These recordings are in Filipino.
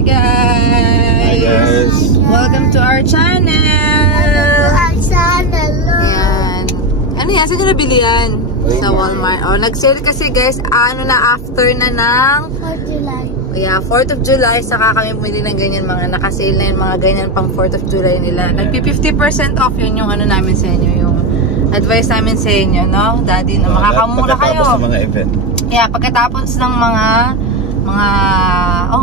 Hi guys! Welcome to our channel! Ayan. Ano yan? Saan nyo nabili yan? Sa Walmart. Oh, nag-sale kasi guys, after na ng 4th July. Yeah, 4th of July, saka kami bumili ng ganyan, mga naka-sale na yung mga ganyan pang 4th of July nila. Nagpi-50% off yun yung ano namin sa inyo, yung advice namin sa inyo, no? Daddy, na makakamura kayo. Pagkatapos ng mga event. Yeah, pagkatapos ng mga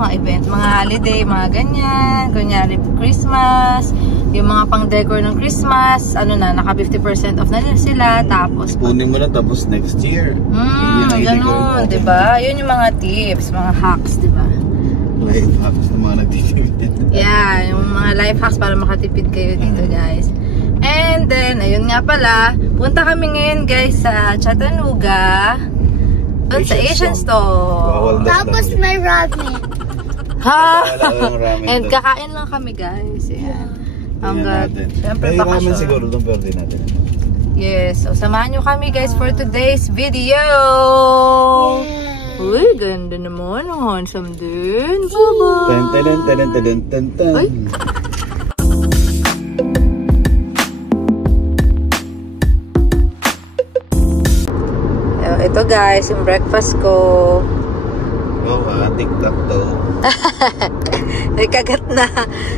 event, mga holiday, mga ganyan, kunyari Christmas, yung mga pang-decor ng Christmas, naka 50% off na sila, tapos kunin mo na tapos next year. Ganun, diba? Yun yung mga tips, mga hacks, diba? Life hacks ng mga nagtitipid. Yeah, yung mga life hacks para makatipid kayo dito, guys. And then, ayun nga pala, punta kami ngayon, guys, sa Chattanooga. Doon sa Asian store. Tapos may ramen. Ha? And kakain lang kami, guys. Ayan. Hanggang, syempre, ramen siguro doon, pero din natin. Yes. So, samahan nyo kami, guys, for today's video. Uy, ganda naman. Ang handsome din. Ten. Uy. Ito guys, yung breakfast ko. TikTok to. Ay, kagat na.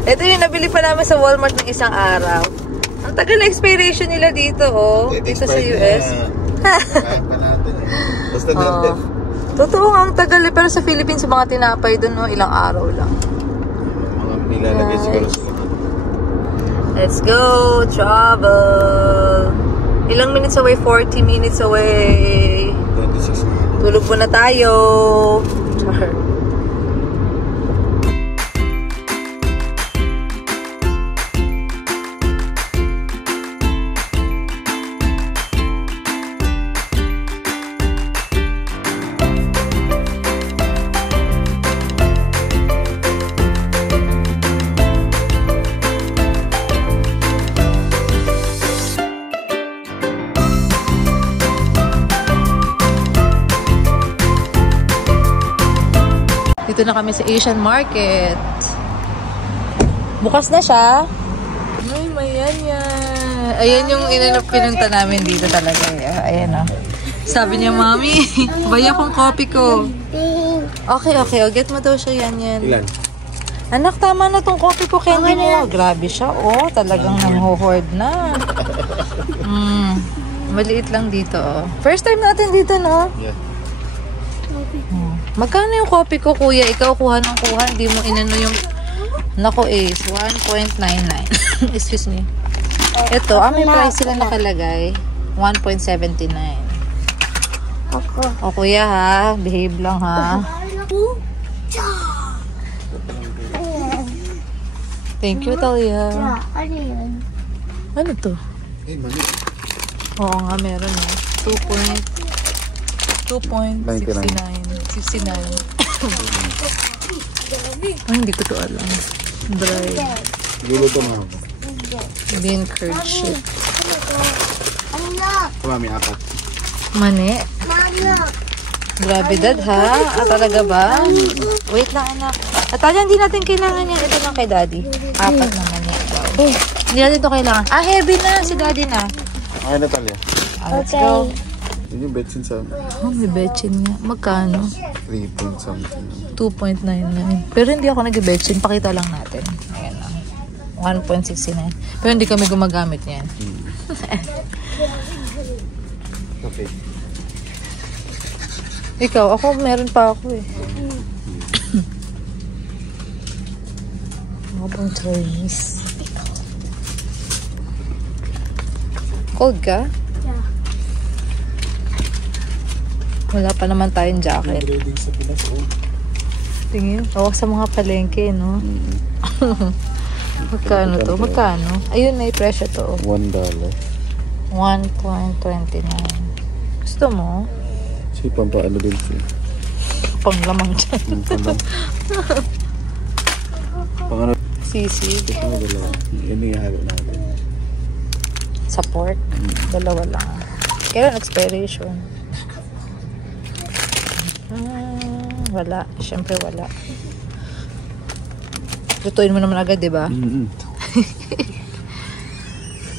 Ito yung nabili pa namin sa Walmart ng isang araw. Ang tagal na expiration nila dito, oh. Dito sa US. Kain pa natin eh. Basta left. Totoo nga, ang tagal eh. Pero sa Philippines, sa mga tinapay doon, no, ilang araw lang. Mga nilalagay siguro sa mga. Let's go, travel. Ilang minutes away? 40 minutes away. 26 minutes. Tulog po na tayo. Char. Dito na kami sa Asian Market. Bukas na siya. Ay, mayan yan. Ayan yung pinunta namin dito talaga. Ayan o. Sabi niya, Mami, baya kong copy ko. Okay. O, get mo daw siya yan. Ilan? Anak, tama na tong copy ko. Candy mo. Grabe siya. Oh, talagang nang-hoard na. Maliit lang dito. Oh. First time natin dito, no? Yeah. Magkano yung copy ko, kuya? Ikaw kuha ng kuha. Hindi mo inano yung... Nako is 1.99. Excuse me. Ito, may price sila nakalagay. 1.79. O kuya ha, behave lang ha. Thank you, Talia. Ano yun? Ano to? Hey, mali. Oo nga, meron ha. 2.69. 69. Ay, hindi ko to alam. Dry. Luluto na ako. Bean curd shit. Kumami, 4. Mani. Grabe dad ha? Talaga ba? Wait lang anak. At hindi natin kailangan yan. Ito lang kay daddy. 4 naman yan. Hindi natin ito kailangan. Heavy na. Si daddy na. Okay, Natalia. Let's go. Yun yung betsin sa May betchin nga. Magkano? 3 point something. 2.99. Pero hindi ako nag-betchin. Pakita lang natin. Ayan lang. 1.69. Pero hindi kami gumagamit yan. Okay. Ikaw, ako meron pa ako eh. Mga pang Chinese. Cold ka? Wala pa naman tayong jacket. Tingin. Sa mga palengke, no? Magkano to? Magkano? Ayun, may presyo to. $1. 1.29. Gusto mo? Sige, pampaano din siya. Panglamang dyan. Pangano? Sisig. Yan yung ihalo natin. Sa pork. Dalawa lang. Kailan expiration? Wala. Siyempre wala. Lutuin mo naman agad, di ba?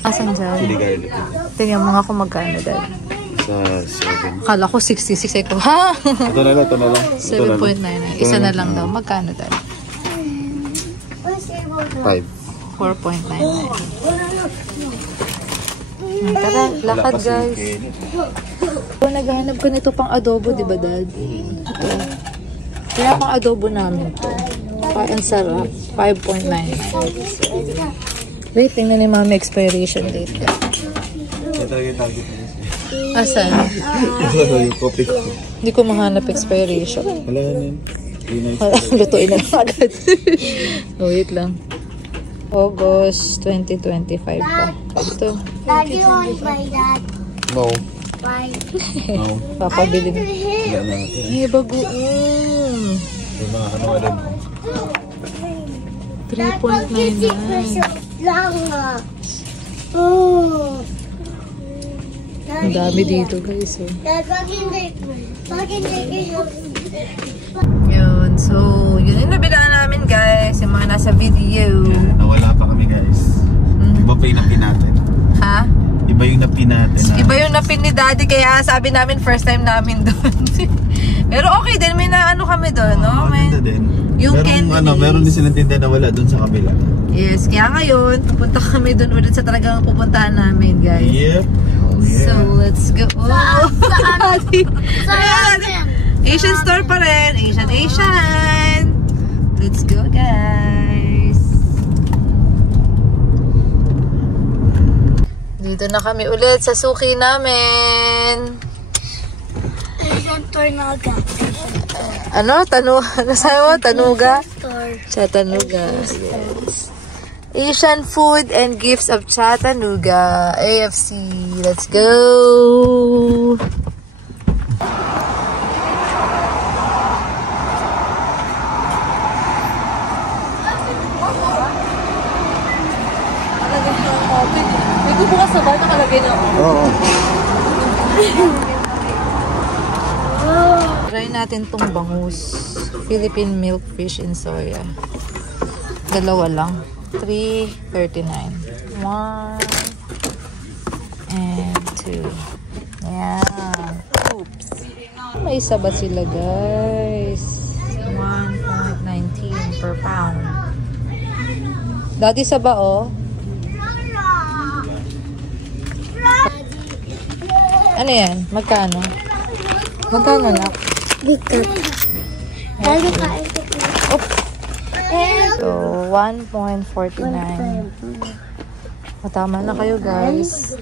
Asan dyan? Chili garlic. Tingnan mo nga kung magkano dyan. Sa 7. Akala ko 66 ito. Ha? Ito na lang, ito na lang. 7.99. Isa na lang daw. Magkano dyan? 5. 4.99. Tara, lakad guys. Naghahanap ko nito pang adobo, di ba dad? Ito. Kaya pang adobo namin to. Ang sarap. 5.99. Wait, tingnan ni mami expiration date. Asan? Yung copy ko. Hindi ko mahanap expiration. Wala na yun. Lutuin na lang agad. Wait lang. August 2025 pa. Ito. Daddy won't buy that. No. Why? No. Papabili na. Wala na. Ay, bagoong. Yung mga ano rin. 3.99 lang ah. Oh. Ang dami dito guys. Oh. Dad, bakit Yun. So, yun yung nabilaan namin guys. Yung mga nasa video. Nawala pa kami guys. Iba pa yung napin natin. Ha? Iba yung napin natin. Iba yung napin ni daddy. Kaya sabi namin first time namin doon. Pero okay din. May naano kami doon. No? May, din. yung meron din silang tinda na wala doon sa kabila. Yes. Kaya ngayon, pupunta kami doon ulit sa talagang pupuntahan namin guys. Yep. Oh, yeah. So, let's go. Asian store pa rin. Asian. Let's go, guys. Dito na kami ulit sa suki namin. Asian Tornaga. Ano? Ano sabi mo? Tanuga? Store. Chattanooga. Yes. Asian Food and Gifts of Chattanooga. AFC. Let's go. May bubukas sa bar nakalagay na. Oo. Try natin tong bangus. Philippine milk fish and soya. Dalawa lang. $3.39. 1 and 2. Ayan. Oops. May isa ba sila guys? 1.19 per pound. Dati sa ba oh? Ano yan? Magkano? Magkano na? Bigat. Daddy, kain ko. So, 1.49. Matama na kayo, guys.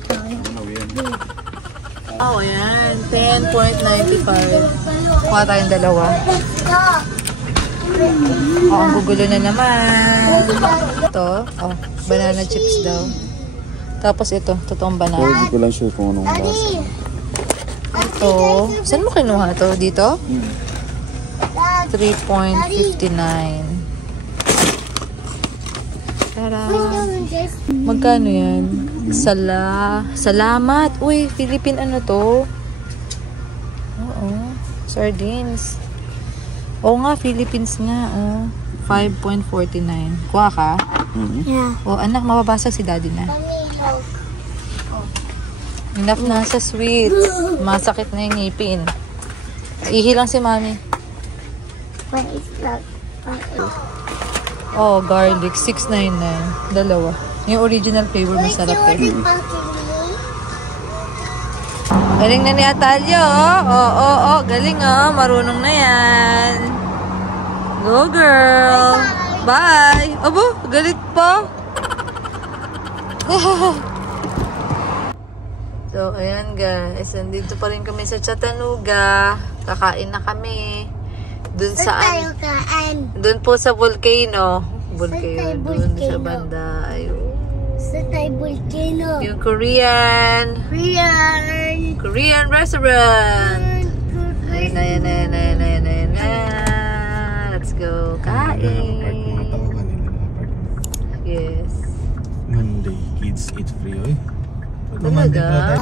Oh, yan. 10.95. Kuha tayong dalawa. Oh, ang gugulo na naman. Ito. Oh, banana chips daw. Tapos ito, totoong banana. Hindi ko lang sure kung anong lasa. Ito. Saan mo kinuha to? Dito? 3.59. Tara. Magkano yan? Salamat. Uy, Philippine ano to? Oo. Sardines. Oo nga, Philippines nga. Oh. 5.49. Kuha ka? Yeah. O anak, mababasag si daddy na. Enough na sa sweets. Masakit na yung ngipin. Ihi lang si mami. What is that? Oh, garlic. 6.99. Dalawa. Yung original flavor masarap eh. Galing na ni Atalio. Oh. Galing oh. Marunong na yan. Go girl. Bye. Abo, galit pa. So, ayan guys. Nandito pa rin kami sa Chattanooga. Kakain na kami. Dun saan? Dun po sa volcano. Dun sa banda. Ayun. Sa Thai volcano. Yung Korean restaurant. Ayan. Let's go. Kain. Yes. Monday, kids eat free, oy. Talaga?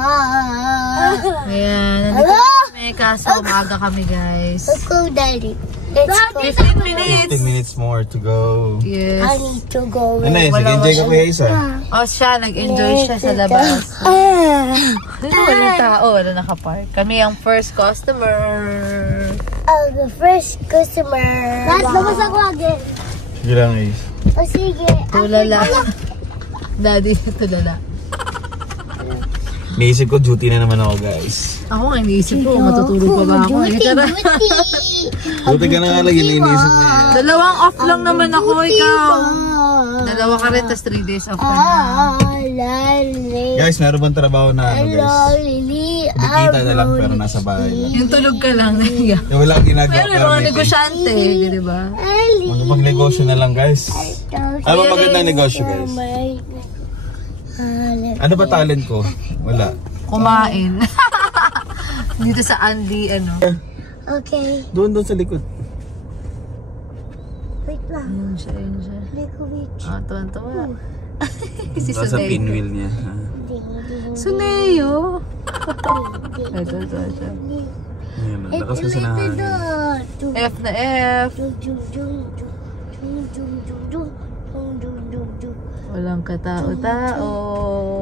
Ayan. Nandito kami. kami, kaso maaga kami, guys. Let's go, Daddy. Let's go. 15 minutes. 15 minutes more to go. Yes. I need to go. Ano yun? Sige-enjoy ka kuya Isa. Oh, siya, nag-enjoy siya sa labas. Ano, walang tao, wala nakapark. Kami ang first customer. Oh, the first customer. Dad, labas ako again. Sige lang Ace. O sige. Tulala. Daddy, tulala. Naisip ko duty na naman ako guys. Ako nga, iniisip ko, matutulog pa ba ako? Duty ka na nga lagi na iniisip mo yan. Dalawang off lang naman ako, ikaw. Dalawa ka rin, tas 3 days off ka na. Guys, meron bang trabaho na ano guys? Kumikita na lang pero nasa bahay lang. Yung tulog ka lang, naiya. Yung wala akong ginagawa Pero pero mga may pay. negosyante, di ba? Magpag-negosyo na lang guys. Ano ba magandang negosyo guys? Ano ba talent ko? Wala. Kumain. Dito sa Andy, ano. Okay. Doon sa likod. Wait lang. Yun siya, yun siya. Likovic. Ah, tuwan-tuwa. Si Sa Suneo. pinwheel niya. Suneo. Ito siya. Ayan, lakas kasi na hangin. F na F. Walang katao-tao.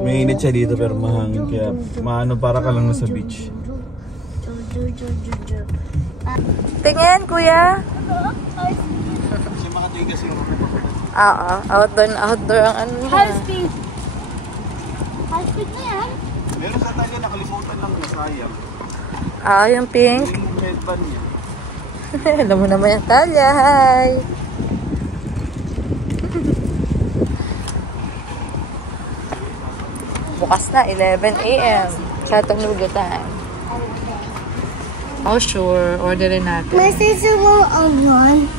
Mainit siya dito pero mahangin kaya maano para ka lang nasa beach. Tingin, kuya. Kasi makatuwing kasi yung Oo, outdoor ang ano niya. High speed. High speed na yan. meron sa tayo nakalimutan lang na sayang. Ah, yung pink. Yung headband niya. Alam mo naman yung Talia. Hi. Bukas na, 11 a.m. Chattanooga time. Oh, sure. Orderin natin. My sister will one.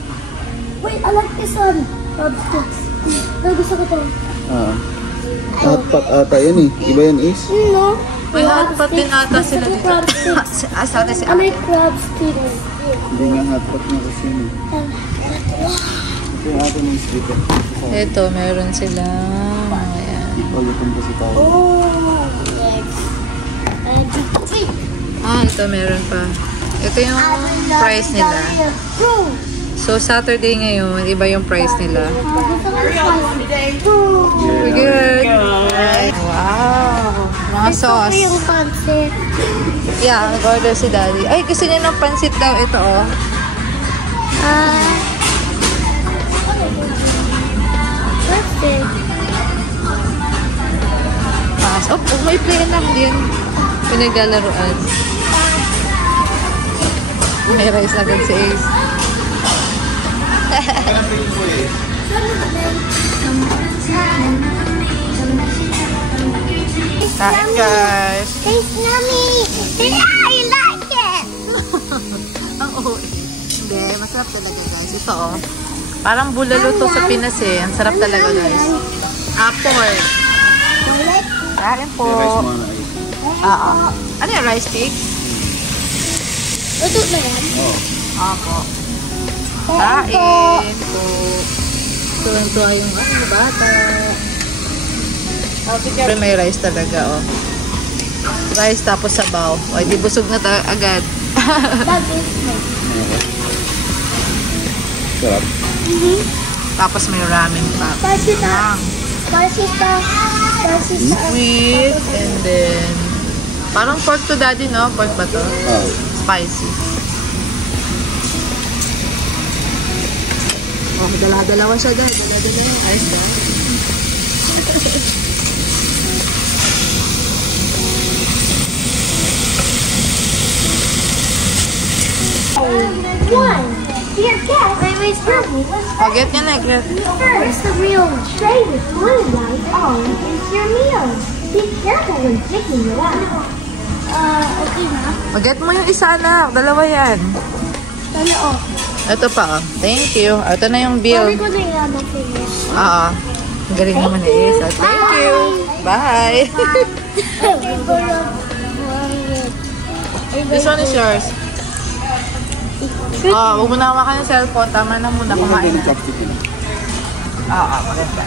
Wait, I like this one. Chopsticks. No, gusto ko to. Hotpot ata yun eh. Iba yun is. No. May hotpot din ata sila dito. Crabsticks. Sana si I like ate. crabsticks. Hindi nga hotpot na kasi yun eh. Ito yung atin yung slipper. Ito, meron sila. Ayan. Ipagutong kasi tayo. Oh, next. Three. Ah, ito meron pa. Ito yung price nila. So, Saturday ngayon, iba yung price nila. Good. Wow. Mga sauce. Ito yung pancit. Yeah, nag-order si Daddy. Ay, gusto niya ng pansit daw. Ito, oh. Pancit. Pass. Oh, may play lang din. Pinaglalaroan. May rice agad si Ace. Kain, guys. Taste yummy. I like it. Ang hindi, masarap talaga, guys. Ito, oh. Parang bulalo to sa Pinas, eh. Ang sarap talaga, guys. Apple. Kain po. Ano yung rice sticks? Luto na yan? Apo. Kain po. Tuwan-tuwa yung bata. Pero may rice talaga, oh. Rice tapos sabaw. O, di busog na agad. Sarap. Tapos may ramen pa. Spicy ta. Spicy ta. Spicy ta. Sweet, and then parang pork to, Daddy, no? Pork ba to? Spicy. Oh, dala-dalawa siya, Dad. Dala-dalawa. Ayos na. One. Dear cat. Wait, stop. Oh, get niya na, get. First, the real tray with blue light on is your meal. Be careful when picking it up. Okay na. Oh, get mo yung isa, anak. Dalawa yan. Sana off. Ito pa, oh. Thank you. Ito na yung bill. Sabi ko na yung finish. Oo. Ang galing naman ni Isa. Thank you. Bye. This one is yours. Oh, huwag mo na hawakan yung cellphone. Tama na muna. Kumain na. Oo, maganda.